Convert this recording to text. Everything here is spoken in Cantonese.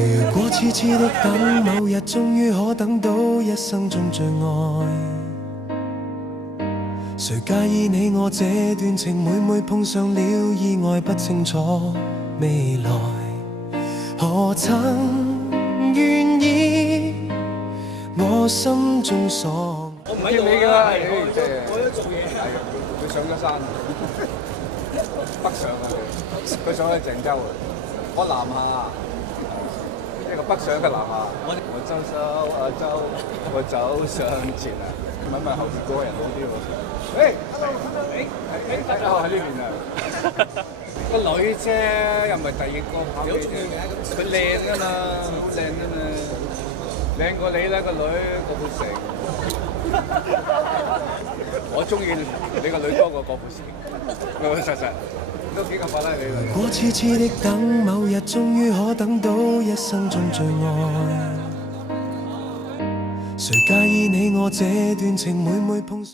如果痴痴的等，某日終於可等到一生中最愛。誰介意你我這段情，每碰上了意外，不清楚未來，何曾願意我心中所愛。我唔係要你㗎啦，我喺度做嘢。係佢上咗山，北上啊佢上去鄭州啊，我南下，一個北上一個南下。我周手啊周，我走上前啊，問後邊嗰個人好啲喎。大家好喺呢邊啊。個女啫，又唔係第二個跑嘅啫。佢靚㗎嘛，好靚㗎嘛，靚過你啦個女，郭富城。我中意你個女多過郭富城，老老實實都幾個法拉利啦。如果痴痴的等，某日終於可等到一生中最愛。誰介意你我這段情，每碰上。